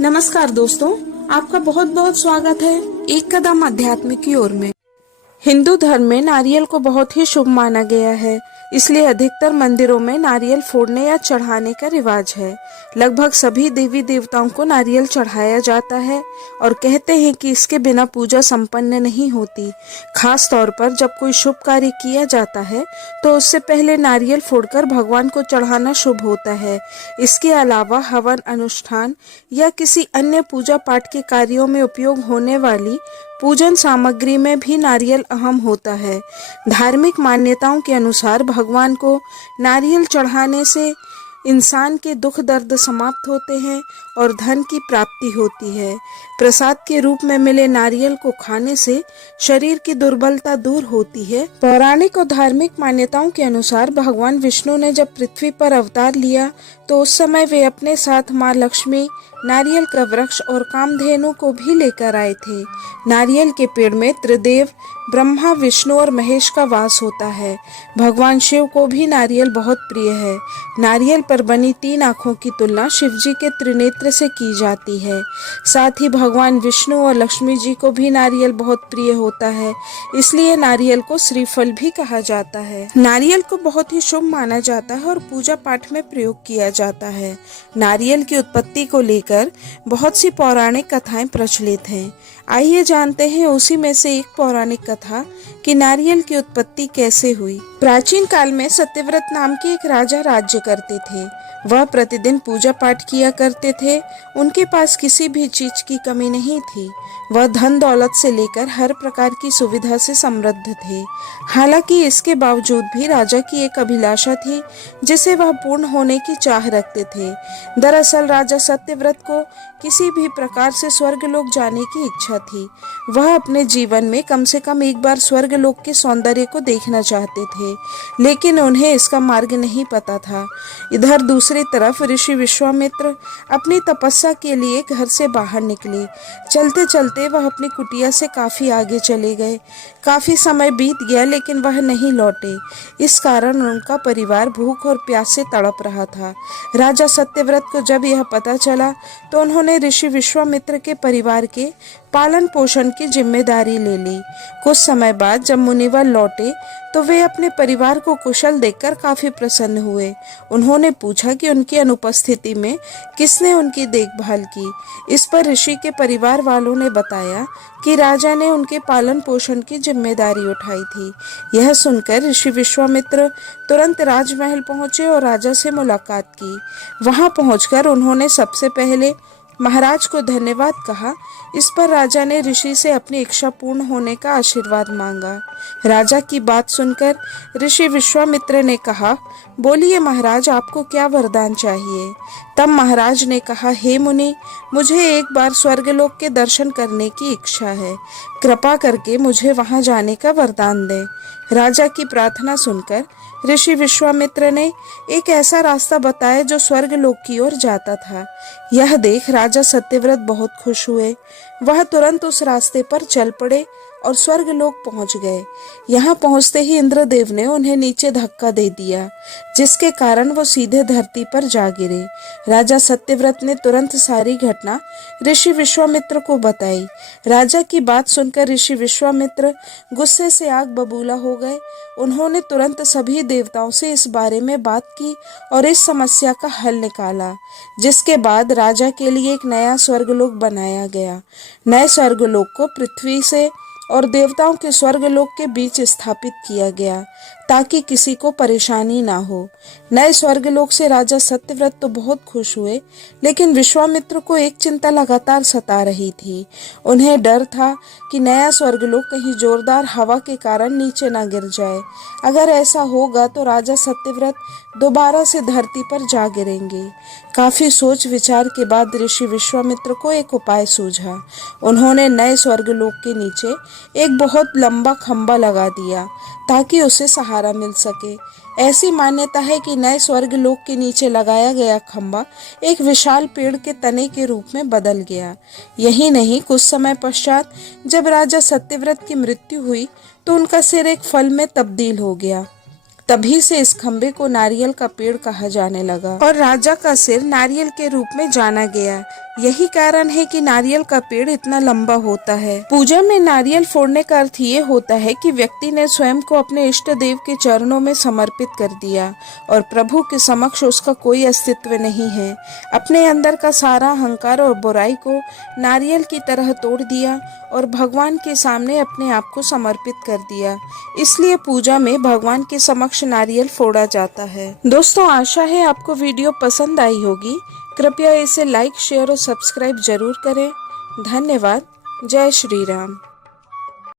नमस्कार दोस्तों, आपका बहुत बहुत स्वागत है एक कदम अध्यात्म की ओर में। हिंदू धर्म में नारियल को बहुत ही शुभ माना गया है, इसलिए अधिकतर मंदिरों में नारियल फोड़ने या चढ़ाने का रिवाज है। लगभग सभी देवी देवताओं को नारियल चढ़ाया जाता है और कहते हैं कि इसके बिना पूजा संपन्न नहीं होती। खास तौर पर जब कोई शुभ कार्य किया जाता है तो उससे पहले नारियल फोड़कर भगवान को चढ़ाना शुभ होता है। इसके अलावा हवन अनुष्ठान या किसी अन्य पूजा पाठ के कार्यों में उपयोग होने वाली पूजन सामग्री में भी नारियल अहम होता है। धार्मिक मान्यताओं के अनुसार भगवान को नारियल चढ़ाने से इंसान के दुख दर्द समाप्त होते हैं और धन की प्राप्ति होती है। प्रसाद के रूप में मिले नारियल को खाने से शरीर की दुर्बलता दूर होती है। पौराणिक और धार्मिक मान्यताओं के अनुसार भगवान विष्णु ने जब पृथ्वी पर अवतार लिया तो उस समय वे अपने साथ माँ लक्ष्मी, नारियल का वृक्ष और कामधेनु को भी लेकर आए थे। नारियल के पेड़ में त्रिदेव ब्रह्मा, विष्णु और महेश का वास होता है। भगवान शिव को भी नारियल बहुत प्रिय है। नारियल पर बनी 3 आँखों की तुलना शिव जी के त्रिनेत्र से की जाती है। साथ ही भगवान विष्णु और लक्ष्मी जी को भी नारियल बहुत प्रिय होता है, इसलिए नारियल को श्रीफल भी कहा जाता है। नारियल को बहुत ही शुभ माना जाता है और पूजा पाठ में प्रयोग किया जाता है। नारियल की उत्पत्ति को लेकर बहुत सी पौराणिक कथाएं प्रचलित हैं। आइए जानते हैं उसी में से एक पौराणिक कथा कि नारियल की उत्पत्ति कैसे हुई। प्राचीन काल में सत्यव्रत नाम के एक राजा राज्य करते थे। वह प्रतिदिन पूजा पाठ किया करते थे। उनके पास किसी भी चीज की कमी नहीं थी। वह धन दौलत से लेकर हर प्रकार की सुविधा से समृद्ध थे। हालांकि इसके बावजूद भी राजा की एक अभिलाषा थी जिसे वह पूर्ण होने की चाह रखते थे। दरअसल राजा सत्यव्रत को किसी भी प्रकार से स्वर्गलोक जाने की इच्छा थी। वह अपने जीवन में कम से कम एक बार स्वर्गलोक के सौंदर्य को देखना चाहते थे, लेकिन उन्हें इसका मार्ग नहीं पता था। इधर दूसरी तरफ ऋषि विश्वामित्र अपनी तपस्या के लिए घर से बाहर निकले। चलते चलते वह अपनी कुटिया से काफी आगे चले गए। काफी समय बीत गया लेकिन वह नहीं लौटे। इस कारण उनका परिवार भूख और प्यास से तड़प रहा था। राजा सत्यव्रत को जब यह पता चला तो उन्होंने ऋषि विश्वामित्र के परिवार के पालन पोषण की जिम्मेदारी ले ली। कुछ समय बाद जब मुनिवर लौटे तो वे अपने परिवार को कुशल देखकर काफी प्रसन्न हुए। उन्होंने पूछा कि उनकी अनुपस्थिति में किसने उनकी देखभाल की। इस पर ऋषि के परिवार वालों ने बताया कि राजा ने उनके पालन पोषण की जिम्मेदारी उठाई थी। यह सुनकर ऋषि विश्वामित्र तुरंत राजमहल पहुंचे और राजा से मुलाकात की। वहां पहुंचकर उन्होंने सबसे पहले महाराज को धन्यवाद कहा। इस पर राजा ने ऋषि से अपनी इच्छा पूर्ण होने का आशीर्वाद मांगा। राजा की बात सुनकर ऋषि विश्वामित्र ने कहा, बोलिए महाराज, आपको क्या वरदान चाहिए। तब महाराज ने कहा, हे मुनि, मुझे एक बार स्वर्गलोक के दर्शन करने की इच्छा है। कृपा करके मुझे वहां जाने का वरदान दें। राजा की प्रार्थना सुनकर ऋषि विश्वामित्र ने एक ऐसा रास्ता बताया जो स्वर्गलोक की ओर जाता था। यह देख राजा सत्यव्रत बहुत खुश हुए। वह तुरंत उस रास्ते पर चल पड़े और स्वर्गलोक पहुंच गए। यहाँ पहुंचते ही इंद्रदेव ने उन्हें नीचे धक्का दे दिया, जिसके कारण वो सीधे धरती पर जा गिरे। राजा सत्यव्रत ने तुरंत सारी घटना ऋषि विश्वामित्र को बताई। राजा की बात सुनकर ऋषि विश्वामित्र गुस्से से आग बबूला हो गए। उन्होंने तुरंत सभी देवताओं से इस बारे में बात की और इस समस्या का हल निकाला, जिसके बाद राजा के लिए एक नया स्वर्गलोक बनाया गया। नए स्वर्गलोक को पृथ्वी से और देवताओं के स्वर्गलोक के बीच स्थापित किया गया ताकि किसी को परेशानी ना हो। नए स्वर्गलोक से राजा सत्यव्रत तो बहुत खुश हुए, लेकिन विश्वामित्र को एक चिंता लगातार सता रही थी। उन्हें डर था कि नया स्वर्गलोक कहीं जोरदार हवा के कारण नीचे ना गिर जाए। अगर ऐसा होगा तो राजा सत्यव्रत दोबारा से धरती पर जा गिरेंगे। काफी सोच विचार के बाद ऋषि विश्वामित्र को एक उपाय सूझा। उन्होंने नए स्वर्गलोक के नीचे एक बहुत लंबा खंभा लगा दिया ताकि उसे सहारा मिल सके। ऐसी मान्यता है कि नए स्वर्गलोक के नीचे लगाया गया खंभा एक विशाल पेड़ के तने के रूप में बदल गया। यही नहीं, कुछ समय पश्चात जब राजा सत्यव्रत की मृत्यु हुई तो उनका सिर एक फल में तब्दील हो गया। तभी से इस खंबे को नारियल का पेड़ कहा जाने लगा और राजा का सिर नारियल के रूप में जाना गया। यही कारण है कि नारियल का पेड़ इतना लंबा होता है। पूजा में नारियल फोड़ने का अर्थ ये होता है कि व्यक्ति ने स्वयं को अपने इष्ट देव के चरणों में समर्पित कर दिया और प्रभु के समक्ष उसका कोई अस्तित्व नहीं है। अपने अंदर का सारा अहंकार और बुराई को नारियल की तरह तोड़ दिया और भगवान के सामने अपने आप को समर्पित कर दिया। इसलिए पूजा में भगवान के समक्ष नारियल फोड़ा जाता है। दोस्तों, आशा है आपको वीडियो पसंद आई होगी। कृपया इसे लाइक, शेयर और सब्सक्राइब जरूर करें। धन्यवाद। जय श्री राम।